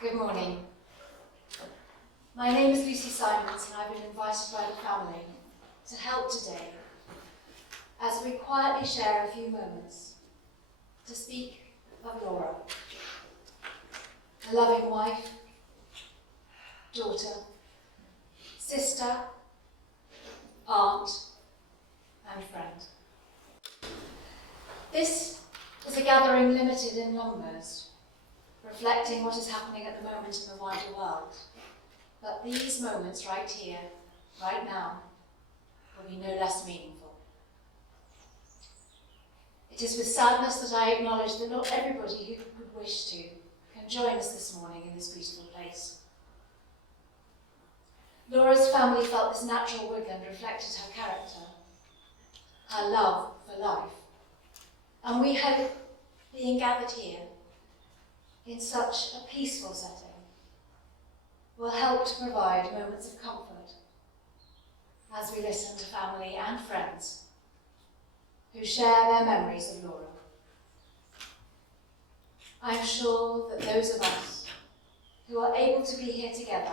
Good morning. My name is Lucy Simons and I've been invited by the family to help today as we quietly share a few moments to speak of Laura, a loving wife, daughter, sister, aunt and friend. This is a gathering limited in numbers, reflecting what is happening at the moment in the wider world. But these moments right here, right now, will be no less meaningful. It is with sadness that I acknowledge that not everybody who could wish to can join us this morning in this beautiful place. Laura's family felt this natural woodland reflected her character, her love for life, and we hope being gathered here in such a peaceful setting will help to provide moments of comfort as we listen to family and friends who share their memories of Laura. I am sure that those of us who are able to be here together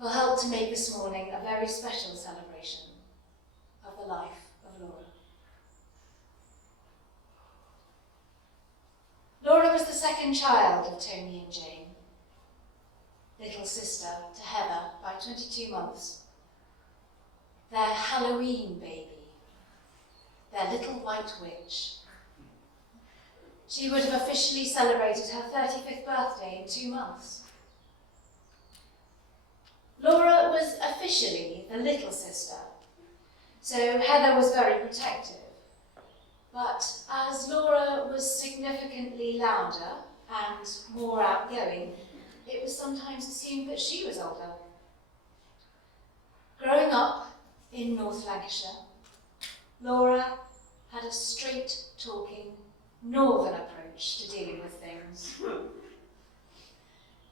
will help to make this morning a very special celebration of the life of Laura. Laura was the second child of Tony and Jane, little sister to Heather by 22 months, their Halloween baby, their little white witch. She would have officially celebrated her 35th birthday in 2 months. Laura was officially the little sister, so Heather was very protective. But as Laura was significantly louder and more outgoing, it was sometimes assumed that she was older. Growing up in North Lancashire, Laura had a straight-talking, northern approach to dealing with things.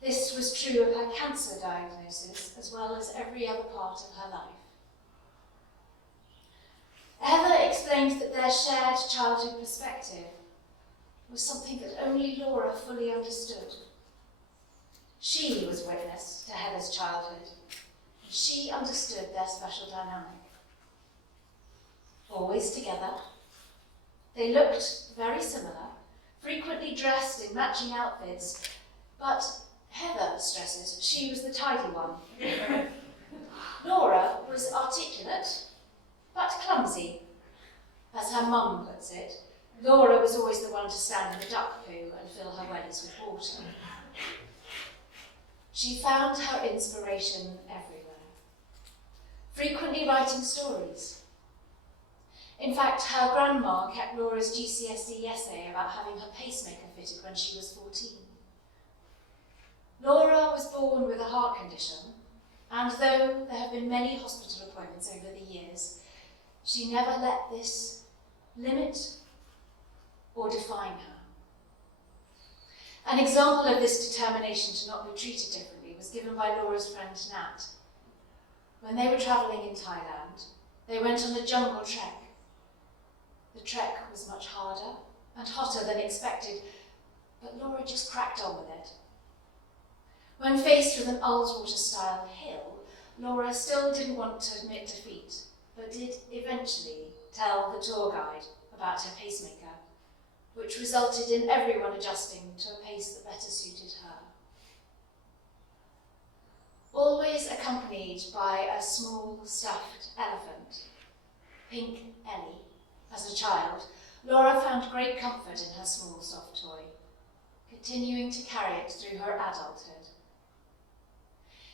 This was true of her cancer diagnosis as well as every other part of her life. Heather explained that their shared childhood perspective was something that only Laura fully understood. She was witness to Heather's childhood, and she understood their special dynamic. Always together, they looked very similar, frequently dressed in matching outfits, but Heather stresses she was the tidy one. Laura was articulate, but clumsy. As her mum puts it, Laura was always the one to stand in the duck poo and fill her wellies with water. She found her inspiration everywhere, frequently writing stories. In fact, her grandma kept Laura's GCSE essay about having her pacemaker fitted when she was 14. Laura was born with a heart condition, and though there have been many hospital appointments over the years, she never let this limit or define her. An example of this determination to not be treated differently was given by Laura's friend Nat. When they were travelling in Thailand, they went on a jungle trek. The trek was much harder and hotter than expected, but Laura just cracked on with it. When faced with an Ullswater-style hill, Laura still didn't want to admit defeat, but did eventually tell the tour guide about her pacemaker, which resulted in everyone adjusting to a pace that better suited her. Always accompanied by a small stuffed elephant, Pink Ellie, as a child, Laura found great comfort in her small soft toy, continuing to carry it through her adulthood.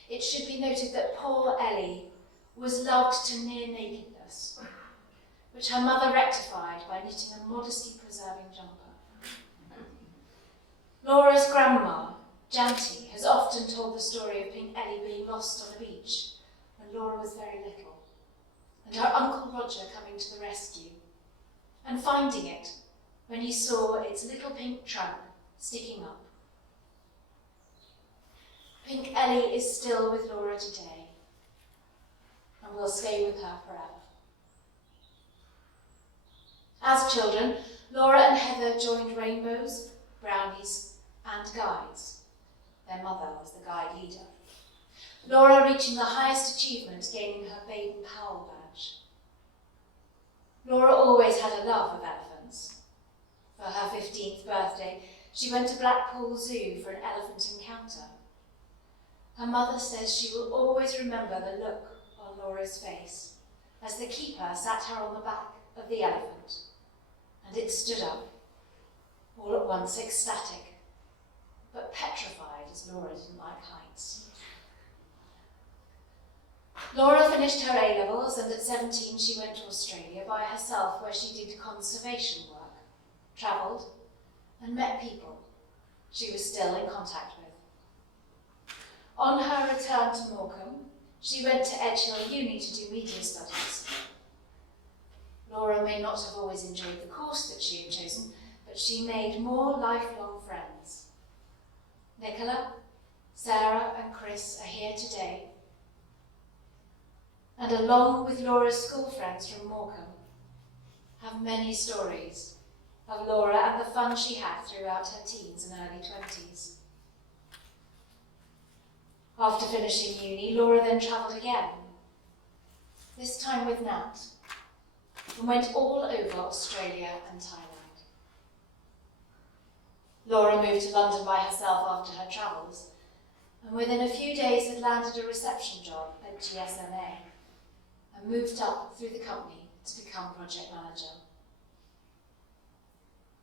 It should be noted that poor Ellie was loved to near nakedness, which her mother rectified by knitting a modesty-preserving jumper. Laura's grandma, Janty, has often told the story of Pink Ellie being lost on a beach when Laura was very little, and her Uncle Roger coming to the rescue, and finding it when he saw its little pink trunk sticking up. Pink Ellie is still with Laura today, and will stay with her forever. As children, Laura and Heather joined rainbows, brownies, and guides. Their mother was the guide leader. Laura reaching the highest achievement, gaining her Baden Powell badge. Laura always had a love of elephants. For her 15th birthday, she went to Blackpool Zoo for an elephant encounter. Her mother says she will always remember the look on Laura's face as the keeper sat her on the back of the elephant, and it stood up, all at once ecstatic, but petrified as Laura didn't like heights. Laura finished her A-levels, and at 17 she went to Australia by herself, where she did conservation work, travelled, and met people she was still in contact with. On her return to Morecambe, she went to Edge Hill Uni to do media studies. Laura may not have always enjoyed the course that she had chosen, but she made more lifelong friends. Nicola, Sarah, and Chris are here today, and along with Laura's school friends from Morecambe, have many stories of Laura and the fun she had throughout her teens and early 20s. After finishing uni, Laura then travelled again, this time with Nat, and went all over Australia and Thailand. Laura moved to London by herself after her travels, and within a few days had landed a reception job at GSMA, and moved up through the company to become project manager.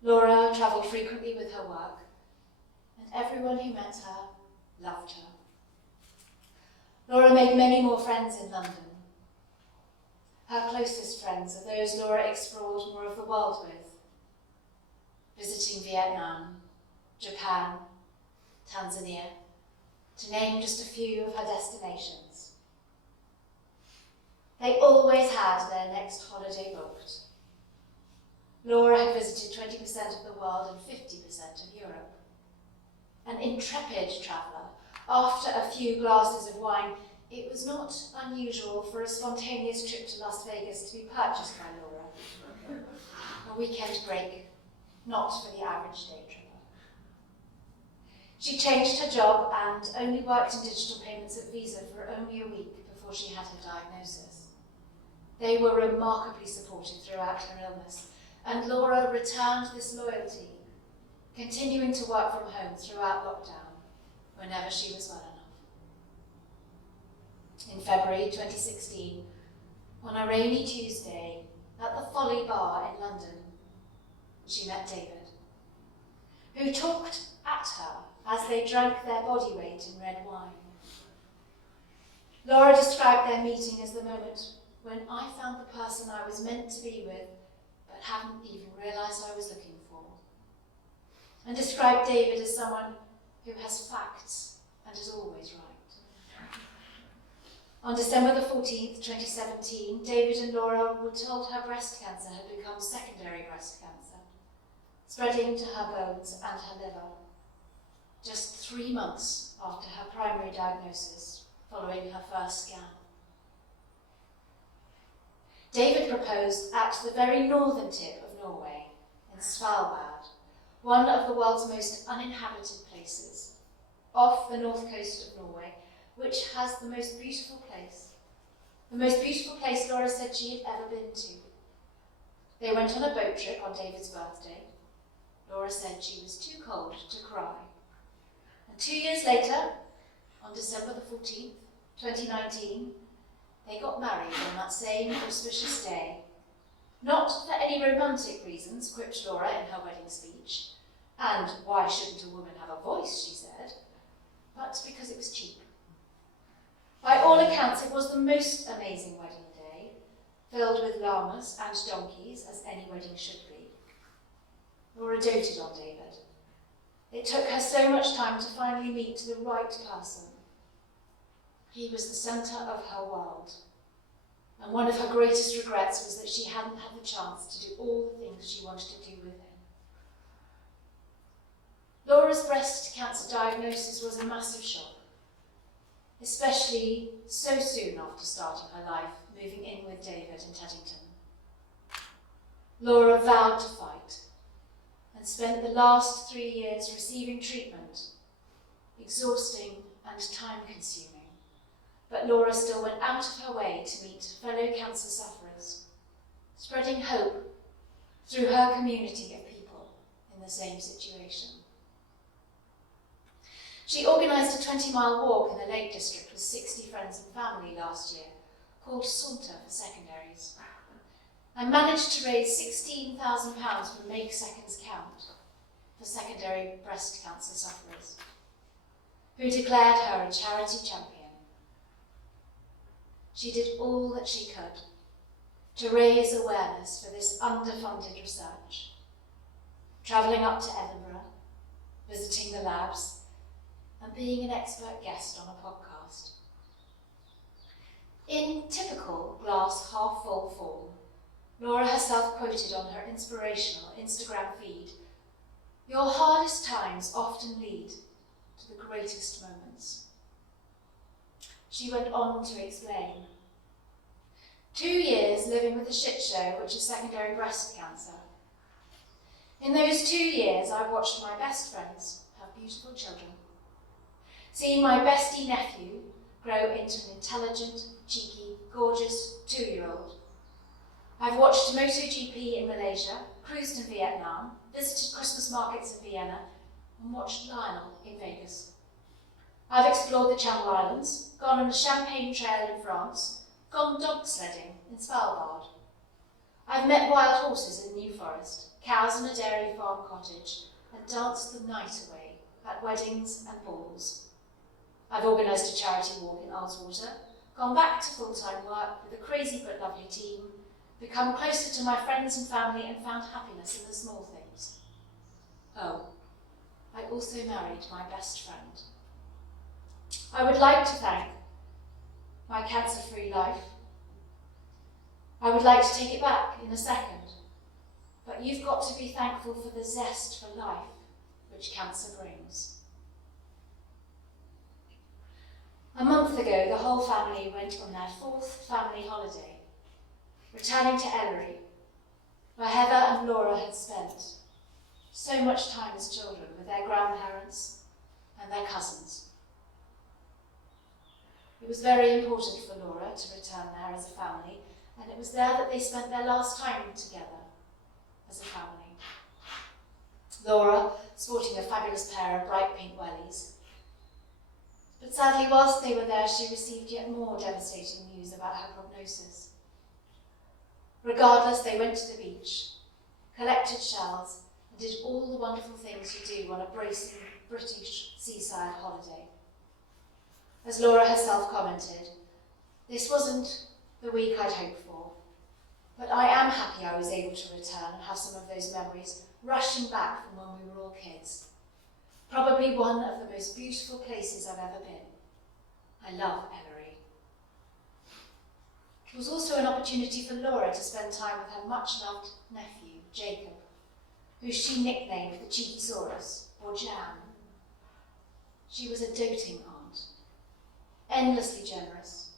Laura travelled frequently with her work, and everyone who met her loved her. Laura made many more friends in London. Her closest friends are those Laura explored more of the world with, visiting Vietnam, Japan, Tanzania, to name just a few of her destinations. They always had their next holiday booked. Laura had visited 20% of the world and 50% of Europe. An intrepid traveller, after a few glasses of wine, it was not unusual for a spontaneous trip to Las Vegas to be purchased by Laura. A weekend break, not for the average day tripper. She changed her job and only worked in digital payments at Visa for only a week before she had her diagnosis. They were remarkably supportive throughout her illness, and Laura returned this loyalty, continuing to work from home throughout lockdown, whenever she was well enough. In February 2016, on a rainy Tuesday, at the Folly Bar in London, she met David, who talked at her as they drank their body weight in red wine. Laura described their meeting as the moment when I found the person I was meant to be with, but hadn't even realised I was looking for, and described David as someone who has facts and is always right. On December the 14th, 2017, David and Laura were told her breast cancer had become secondary breast cancer, spreading to her bones and her liver, just 3 months after her primary diagnosis, following her first scan. David proposed at the very northern tip of Norway, in Svalbard, one of the world's most uninhabited places, off the north coast of Norway, which has the most beautiful place Laura said she had ever been to. They went on a boat trip on David's birthday. Laura said she was too cold to cry. And 2 years later, on December the 14th, 2019, they got married on that same auspicious day. Not for any romantic reasons, quipped Laura in her wedding speech. And why shouldn't a woman have a voice, she said, but because it was cheap. By all accounts, it was the most amazing wedding day, filled with llamas and donkeys, as any wedding should be. Laura doted on David. It took her so much time to finally meet the right person. He was the centre of her world, and one of her greatest regrets was that she hadn't had the chance to do all the things she wanted to do with him. Laura's breast cancer diagnosis was a massive shock, especially so soon after starting her life, moving in with David in Teddington. Laura vowed to fight, and spent the last 3 years receiving treatment, exhausting and time-consuming. But Laura still went out of her way to meet fellow cancer sufferers, spreading hope through her community of people in the same situation. She organised a 20-mile walk in the Lake District with 60 friends and family last year, called Saunter for Secondaries, and managed to raise £16,000 from Make Seconds Count for secondary breast cancer sufferers, who declared her a charity champion. She did all that she could to raise awareness for this underfunded research, travelling up to Edinburgh, visiting the labs, and being an expert guest on a podcast. In typical glass half full form, Laura herself quoted on her inspirational Instagram feed, "Your hardest times often lead to the greatest moments." She went on to explain, 2 years living with the shit show, which is secondary breast cancer. In those 2 years, I watched my best friends have beautiful children, seeing my bestie nephew grow into an intelligent, cheeky, gorgeous 2-year-old. I've watched MotoGP in Malaysia, cruised in Vietnam, visited Christmas markets in Vienna, and watched Lionel in Vegas. I've explored the Channel Islands, gone on a champagne trail in France, gone dog sledding in Svalbard. I've met wild horses in New Forest, cows in a dairy farm cottage, and danced the night away at weddings and balls. I've organised a charity walk in Ullswater, gone back to full-time work with a crazy but lovely team, become closer to my friends and family, and found happiness in the small things. Oh, I also married my best friend. I would like to thank my cancer-free life. I would like to take it back in a second, but you've got to be thankful for the zest for life which cancer brings. A month ago, the whole family went on their 4th family holiday, returning to Ellery, where Heather and Laura had spent so much time as children with their grandparents and their cousins. It was very important for Laura to return there as a family, and it was there that they spent their last time together as a family. Laura sporting a fabulous pair of bright pink wellies. But sadly, whilst they were there, she received yet more devastating news about her prognosis. Regardless, they went to the beach, collected shells, and did all the wonderful things you do on a bracing British seaside holiday. As Laura herself commented, this wasn't the week I'd hoped for, but I am happy I was able to return and have some of those memories rushing back from when we were all kids. Probably one of the most beautiful places I've ever been. I love Ellery. It was also an opportunity for Laura to spend time with her much-loved nephew, Jacob, who she nicknamed the Cheekysaurus, or Jam. She was a doting aunt, endlessly generous,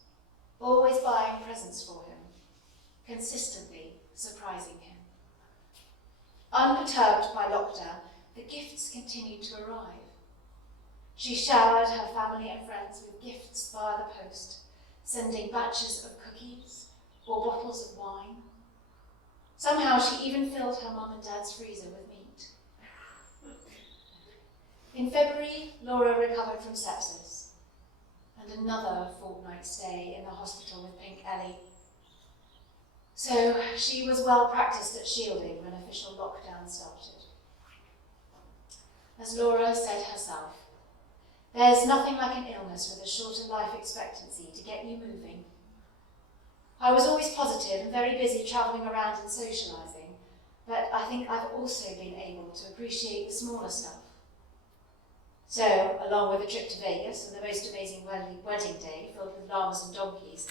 always buying presents for him, consistently surprising him. Unperturbed by lockdown, the gifts continued to arrive. She showered her family and friends with gifts via the post, sending batches of cookies or bottles of wine. Somehow she even filled her mum and dad's freezer with meat. In February, Laura recovered from sepsis and another fortnight stay in the hospital with Pink Ellie. So she was well practiced at shielding when official lockdown started. As Laura said herself, there's nothing like an illness with a shorter life expectancy to get you moving. I was always positive and very busy travelling around and socialising, but I think I've also been able to appreciate the smaller stuff. So, along with a trip to Vegas and the most amazing wedding day filled with llamas and donkeys,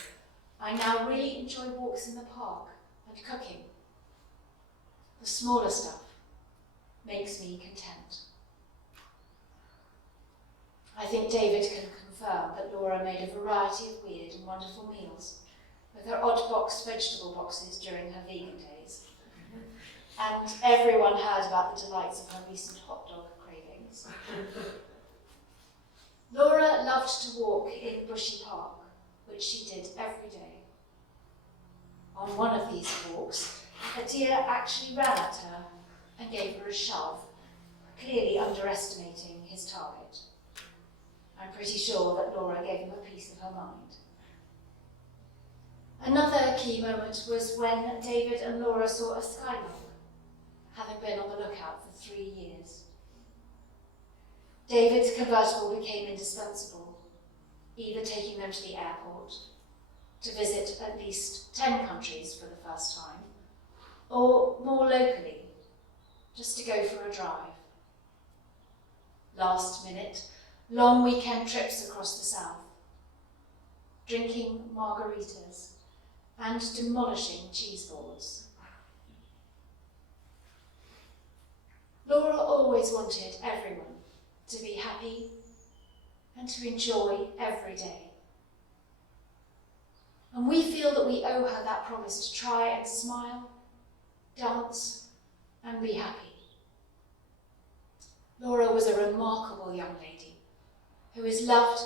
I now really enjoy walks in the park and cooking. The smaller stuff makes me content. I think David can confirm that Laura made a variety of weird and wonderful meals with her odd box vegetable boxes during her vegan days. and everyone heard about the delights of her recent hot dog cravings. Laura loved to walk in Bushy Park, which she did every day. On one of these walks, a deer actually ran at her and gave her a shove, clearly underestimating his target. I'm pretty sure that Laura gave him a piece of her mind. Another key moment was when David and Laura saw a skylark, having been on the lookout for 3 years. David's convertible became indispensable, either taking them to the airport, to visit at least 10 countries for the first time, or more locally, just to go for a drive. Last minute, long weekend trips across the south, drinking margaritas and demolishing cheese boards. Laura always wanted everyone to be happy and to enjoy every day. And we feel that we owe her that promise to try and smile, dance, and be happy. Laura was a remarkable young lady who is loved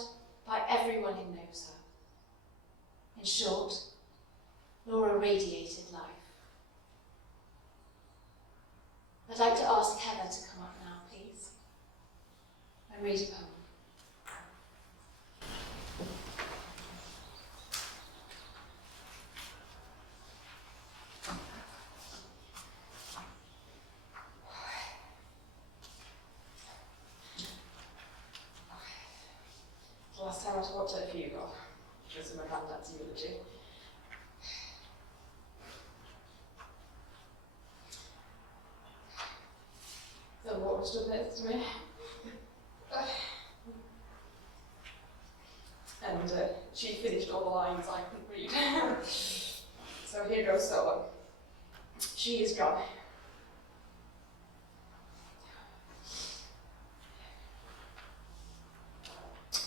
by everyone who knows her. In short, Laura radiated life. I'd like to ask Heather to come up now, please, and read a poem. Last time I talked at a funeral, which was in my granddad's eulogy. The water stood next to me. And she finished all the lines I couldn't read. So here goes solo. She is gone.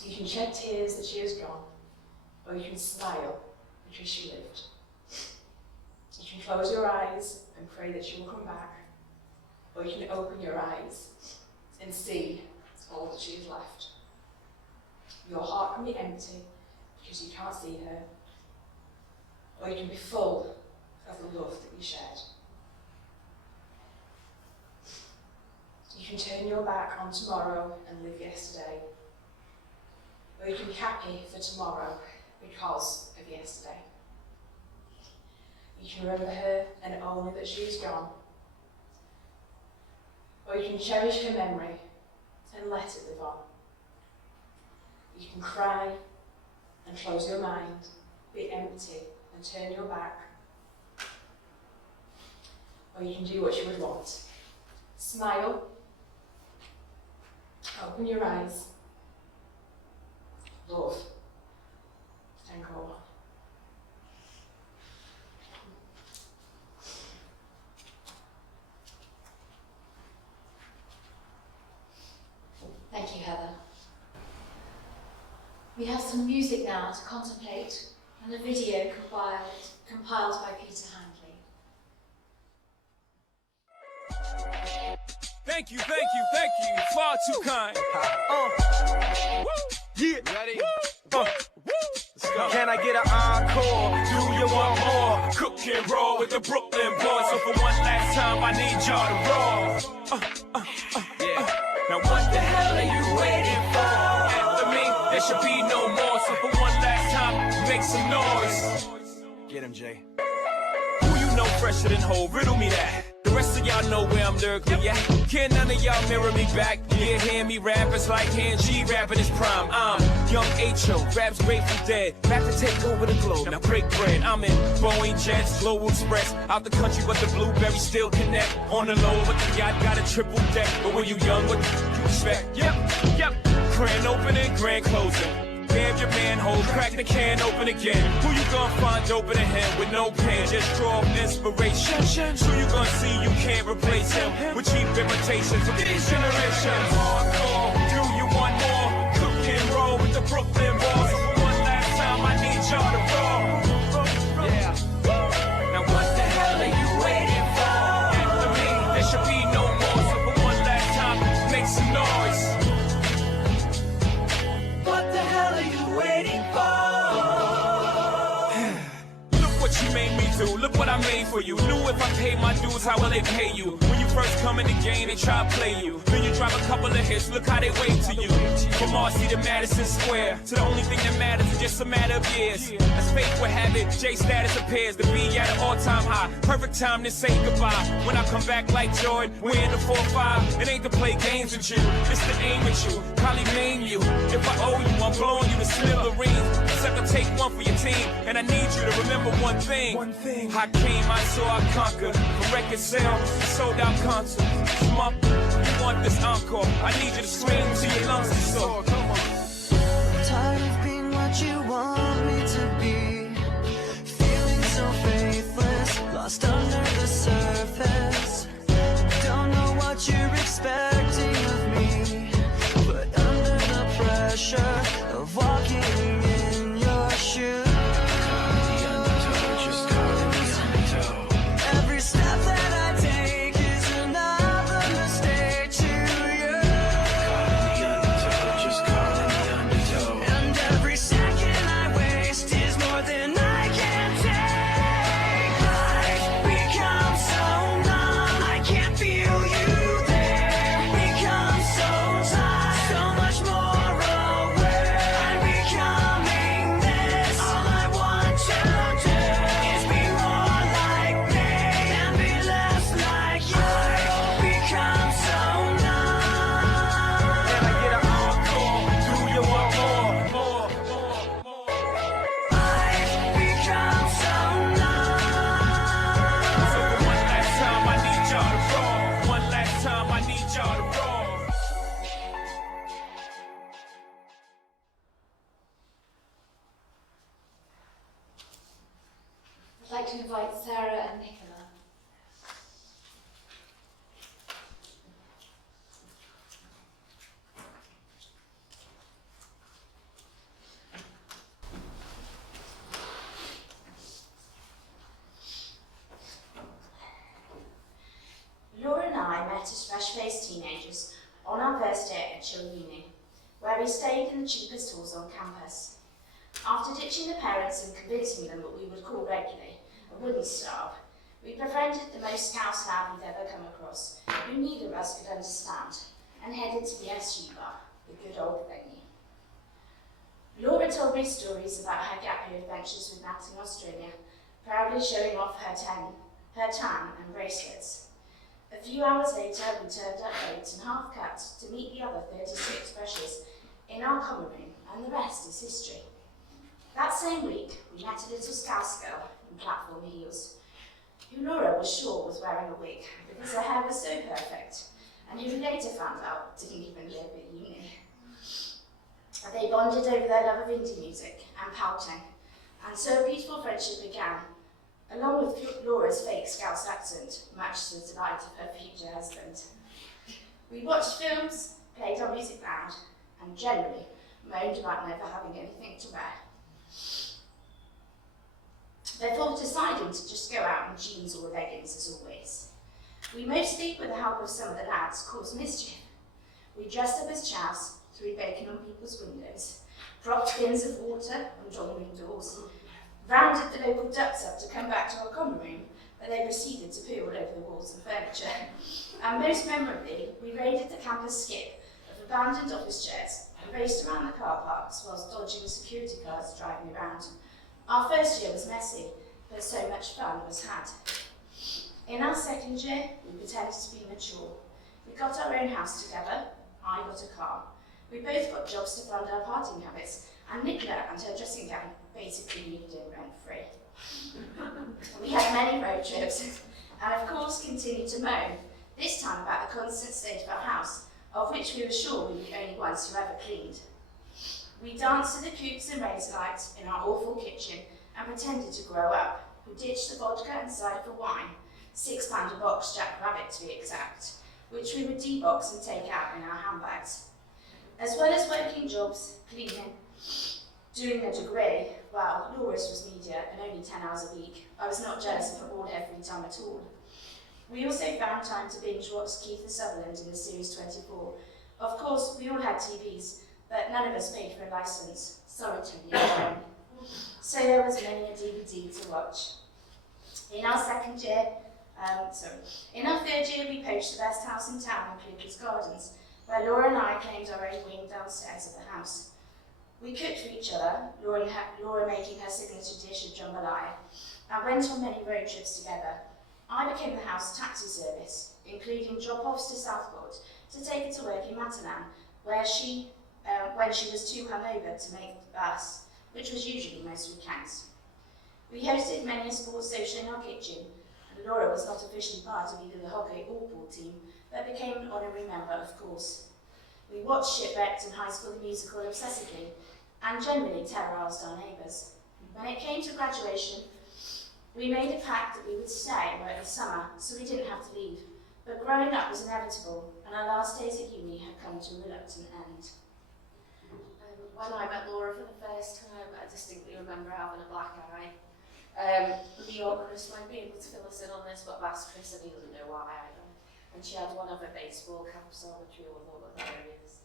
You can shed tears that she is gone, or you can smile because she lived. You can close your eyes and pray that she will come back, or you can open your eyes and see all that she has left. Your heart can be empty because you can't see her, or you can be full of the love that you shared. You can turn your back on tomorrow and live yesterday, or you can be happy for tomorrow because of yesterday. You can remember her and only that she is gone, or you can cherish her memory and let it live on. You can cry and close your mind, be empty and turn your back, or you can do what you would want. Smile, open your eyes, love, and go on. Thank you, Heather. We have some music now to contemplate and a video compiled by Peter Handley. Thank you, far too kind. Yeah. Ready? Let's go. Can I get an encore? Do you want more? Cook and roll with the Brooklyn boys. So for one last time, I need y'all to roll. Yeah. Now what the hell are you waiting for? After me, there should be no more. So for one last time, make some noise. Get him, Jay. Who you know fresher than Ho? Riddle me that. The rest of y'all know where I'm lyrically at. Can none of y'all mirror me back? Yeah, hear me rap, it's like hand G rapping his prime. I'm young H.O., raps Grateful Dead, back to take over the globe. Now break bread, I'm in Boeing Jets, Global Express, out the country but the blueberries still connect. On the low, but the yacht got a triple deck. But when you young, what you expect? Yep. Grand opening, grand closing. Damn your manhole, crack the can open again. Who you gonna find open a him with no pen? Just draw inspiration. Who you gonna see you can't replace him with cheap imitations of these generations. Hardcore, do you want more? Cook and roll with the Brooklyn boys. So for one last time, I need y'all to roll. Yeah. Now what the hell are you waiting for? After me, I made for you. Knew if I paid my dues, how will they pay you? When you first come in the game, they try to play you. Then you drop a couple of hits, look how they wait to you. From Marcy to Madison Square, to the only thing that matters is just a matter of years. As fate would have it, J status appears to be at an all-time high. Perfect time to say goodbye. When I come back like Jordan, we're in the 4-5. It ain't to play games with you, it's to aim at you. Probably name you. If I owe you, I'm blowing you to smithereens. Sucker, take one for your team, and I need you to remember one thing. I came, I saw, I conquered. From record sales, sold out concerts. Come up, you want this encore? I need you to scream till your lungs are sore. Come on. Tired of being what you want me to be, feeling so faithless, lost under the surface. Don't know what you're expecting of me, but under the pressure of walking in your shoes, every step that I take is another mistake to you. And every second I waste is more than I can take. I've become so numb, I can't feel you there. Become so tired, so much more aware. I'm becoming this. All I want to do is be more like me and be less like you. I've become so numb. Can I get an encore? Do you want more? I've become so numb. So for one last time, I need y'all to roll. One last time, I need y'all to roll. I'd like to invite Sarah and Nicola. Laura and I met as fresh-faced teenagers on our first day at Chill Uni, where we stayed in the cheapest halls on campus. After ditching the parents and convincing them what we would call regularly a wooden starve, we befriended the most scouse lad we'd ever come across, who neither of us could understand, and headed to the SU bar, the good old venue. Laura told me stories about her gap year adventures with Nat in Australia, proudly showing off her tan and bracelets. A few hours later, we turned up late and half-cut to meet the other 36 freshers in our common room, and the rest is history. That same week, we met a little scouse girl in platform heels, who Laura was sure was wearing a wig because her hair was so perfect, and who we later found out didn't even live at uni. They bonded over their love of indie music and pouting, and so a beautiful friendship began, along with Laura's fake Scouse accent, much to the delight of her future husband. We watched films, played our music loud, and generally moaned about never having anything to wear. Before deciding to just go out in jeans or leggings as always, we mostly, with the help of some of the lads, caused mischief. We dressed up as chavs, threw bacon on people's windows, propped bins of water on drawing room doors, rounded the local ducks up to come back to our common room, where they proceeded to poo all over the walls and furniture. And most memorably, we raided the campus skip of abandoned office chairs and raced around the car parks whilst dodging security cars driving around. Our first year was messy, but so much fun was had. In our second year, we pretended to be mature. We got our own house together, I got a car. We both got jobs to fund our partying habits, and Nicola and her dressing gown basically moved in rent-free. We had many road trips, and of course continued to moan, this time about the constant state of our house, of which we were sure we were the only ones who ever cleaned. We danced to the coops and razor lights in our awful kitchen and pretended to grow up. We ditched the vodka and cider for wine, £6 a box Jack Rabbit to be exact, which we would debox and take out in our handbags. As well as working jobs, cleaning, doing a degree, well, Laura's was media and only 10 hours a week. I was not jealous of her all every time at all. We also found time to binge watch Keith Sutherland in the series 24. Of course, we all had TVs, but none of us paid for a licence. Sorry, Tony. So there was many a DVD to watch. In our third year, we poached the best house in town in Cooper's Gardens, where Laura and I claimed our own wing downstairs of the house. We cooked for each other, Laura making her signature dish of jambalaya, and went on many road trips together. I became the house taxi service, including drop-offs to Southport to take her to work in Matalan, where when she was too hungover to make the bus, which was usually most weekends. We hosted many a sports social in our kitchen, and Laura was not officially part of either the hockey or pool team, but became an honorary member, of course. We watched Shipwrecked and High School the Musical obsessively, and generally terrorised our neighbours. When it came to graduation, we made a pact that we would stay and work the summer, so we didn't have to leave. But growing up was inevitable, and our last days at uni had come to a reluctant end. When I met Laura for the first time, I distinctly remember having a black eye. Leo or Chris might be able to fill us in on this, but I've asked Chris and he doesn't know why either. And she had one of her baseball caps on, which we all thought was hilarious.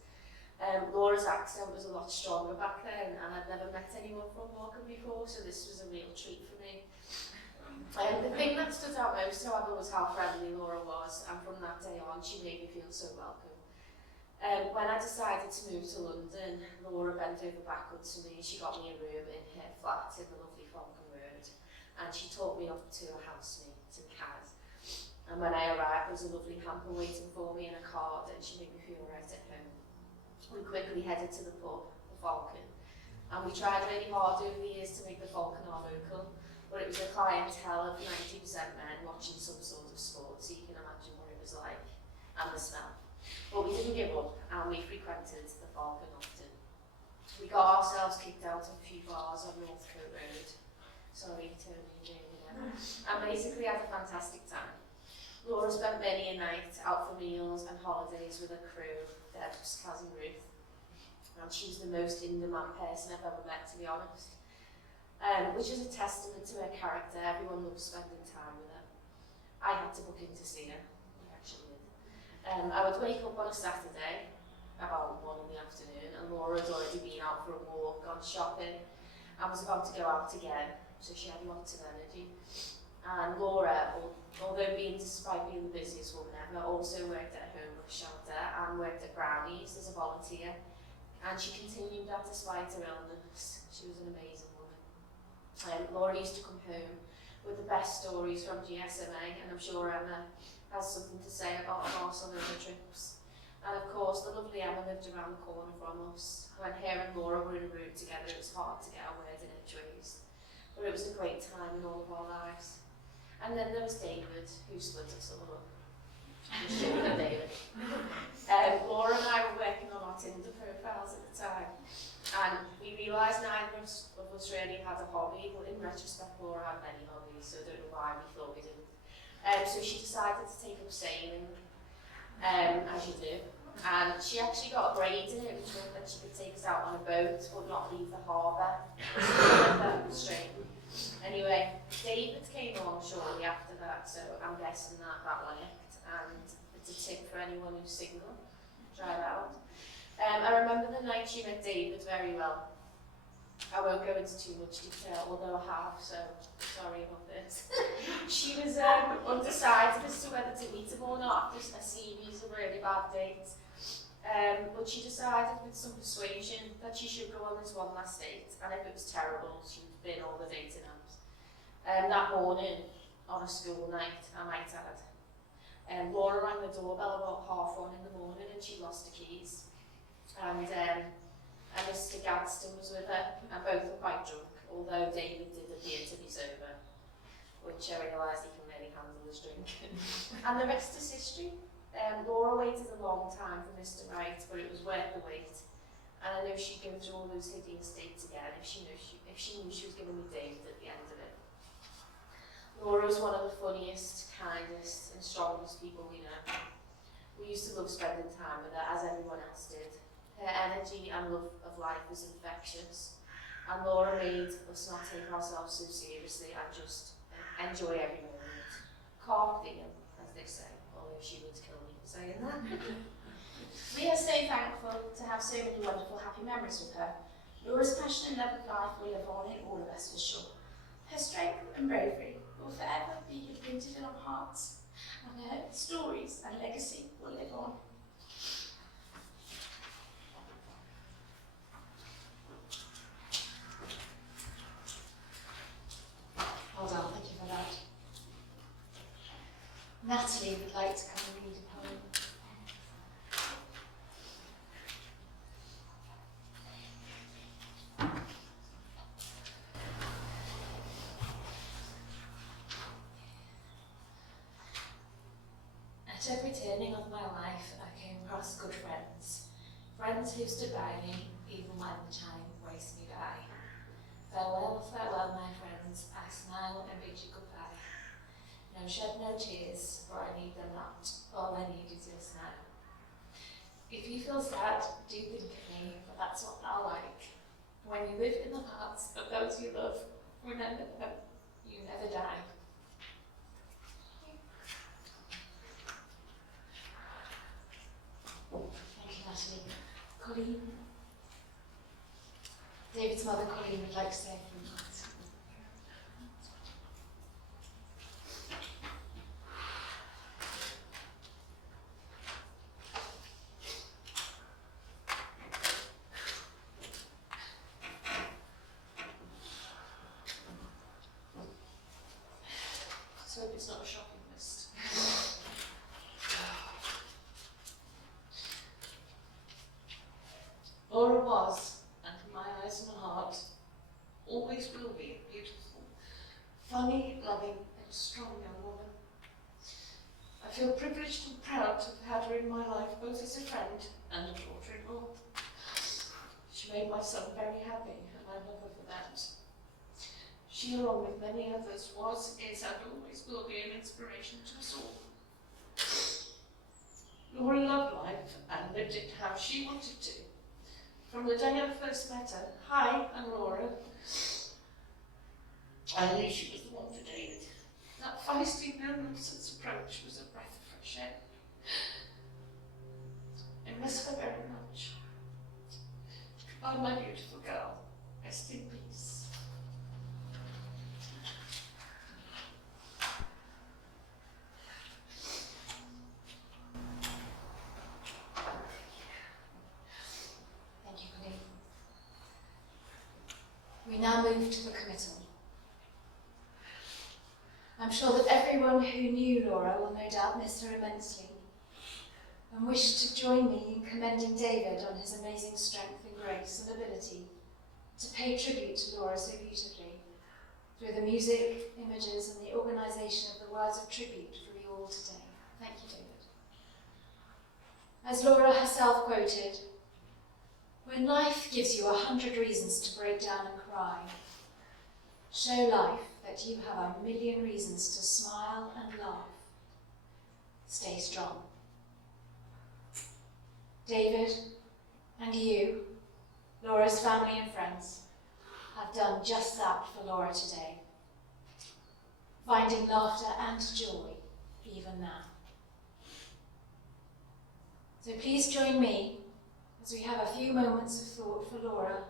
Laura's accent was a lot stronger back then, and I'd never met anyone from Morecambe before, so this was a real treat for me. The thing that stood out most, however, was how friendly Laura was, and from that day on, she made me feel so welcome. When I decided to move to London, Laura bent over backwards for me. She got me a room in her flat in the lovely Falcon Road, and she taught me up to a housemate in Cad. And when I arrived, there was a lovely hamper waiting for me and a card, and she made me feel right at home. We quickly headed to the pub, the Falcon, and we tried really hard over the years to make the Falcon our local, but it was a clientele of 90% men watching some sort of sport, so you can imagine what it was like, and the smell. But we didn't give up, and we frequented the Falcon often. We got ourselves kicked out of a few bars on Northcote Road. Sorry, Tony and Jamie there. And basically had a fantastic time. Laura spent many a night out for meals and holidays with her crew, Deb's cousin Ruth. And she's the most in-demand person I've ever met, to be honest. Which is a testament to her character. Everyone loves spending time with her. I had to book in to see her. I actually did. I would wake up on a Saturday, about 1 in the afternoon, and Laura had already been out for a walk, gone shopping, and was about to go out again, so she had lots of energy. And Laura, despite being the busiest woman ever, also worked at a homeless shelter and worked at Brownies as a volunteer, and she continued that despite her illness. She was an amazing woman. Laura used to come home with the best stories from GSMA, and I'm sure Emma has something to say about our Barcelona trips. And of course, the lovely Emma lived around the corner from us. When her and Laura were in a room together, it was hard to get a word in edgeways. But it was a great time in all of our lives. And then there was David, who split us all up. David. Laura and I were working on our Tinder profiles at the time, and we realised neither of us really had a hobby, but in retrospect, Laura had many hobbies, so I don't know why we thought we didn't. So she decided to take up sailing, as you do, and she actually got a grade in it, which meant that she could take us out on a boat, but not leave the harbour. That was strange. Anyway, David came along shortly after that, so I'm guessing that worked, and it's a tip for anyone who's single. Try it out. I remember the night she met David very well. I won't go into too much detail, although I have, so sorry about this. She was undecided as to whether to meet him or not after a series of really bad dates. But she decided with some persuasion that she should go on this one last date, and if it was terrible, she would bin all the dating apps. That morning, on a school night, I might add, Laura rang the doorbell about 1:30 in the morning and she lost her keys. And Mr. Gadsdon was with her, and both were quite drunk, although David did appear to be sober, which I realised he can really handle his drink. And the rest is history. Laura waited a long time for Mr. Wright, but it was worth the wait. And I know she'd go through all those hideous dates again if she knew she was going to meet David at the end of it. Laura was one of the funniest, kindest, and strongest people we know. We used to love spending time with her, as everyone else did. Her energy and love of life was infectious, and Laura made us not take ourselves so seriously and just enjoy every moment. Carpe diem, as they say, although she would kill me for saying that. We are so thankful to have so many wonderful, happy memories with her. Laura's passion and love of life will live on in all of us for sure. Her strength and bravery will forever be imprinted in our hearts, and her stories and legacy will live on. Well done, thank you for that. Natalie would like to come and read a poem. At every turning of my life, I came across good friends. Friends who stood by me, even when time raced me by. Farewell, farewell, my friends, I smile and bid you goodbye. No shed, no tears, for I need them not, all I need is your smile. If you feel sad, do think of me, for that's what I like. When you live in the hearts of those you love, remember them, you never die. Thank you, Natalie. Colleen? David's mother, Colleen, would like to say a few words. Let's hope it's not a shopping list. Laura was, and in my eyes and heart, always will be a beautiful, funny, loving, and strong young woman. I feel privileged and proud to have had her in my life, both as a friend and a daughter-in-law. She made my son very happy, and I love her for that. She, along with many others, was, is, and always will be an inspiration to us all. Laura loved life and lived it how she wanted to. From the day I first met her, hi, I'm Laura. I knew she was the one for David. That feisty, no-nonsense approach was a breath of fresh air. I miss her very much. Goodbye, my beautiful girl. Rest in peace. Thank you, Colleen. We now move to the committal. I'm sure that everyone who knew Laura will no doubt miss her immensely and wish to join me in commending David on his amazing strength and grace and ability to pay tribute to Laura so beautifully through the music, images and the organisation of the words of tribute for you all today. Thank you, David. As Laura herself quoted, "When life gives you 100 reasons to break down and cry, show life that you have 1,000,000 reasons to smile and laugh. Stay strong." David and you, Laura's family and friends, have done just that for Laura today, finding laughter and joy even now. So please join me as we have a few moments of thought for Laura,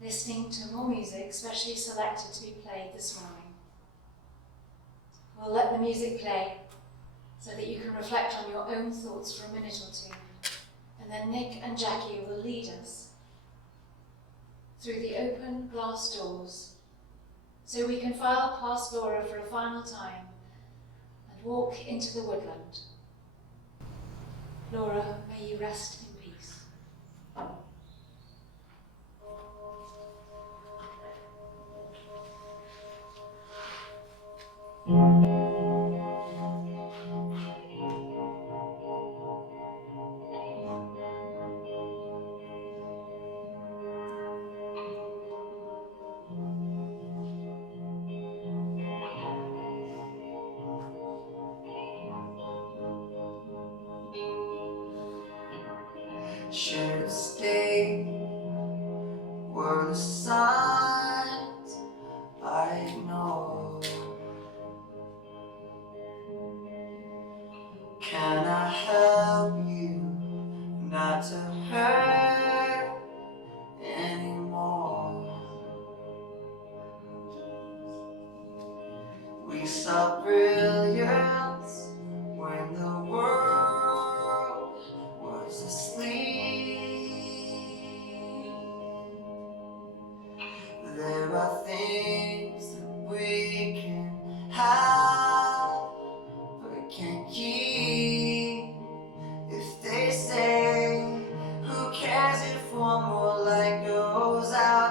listening to more music specially selected to be played this morning. We'll let the music play so that you can reflect on your own thoughts for a minute or two, and then Nick and Jackie will lead us through the open glass doors so we can file past Laura for a final time and walk into the woodland. Laura, may you rest in peace. Should stay were the signs I ignored. Can I help you not to hurt anymore? light goes out.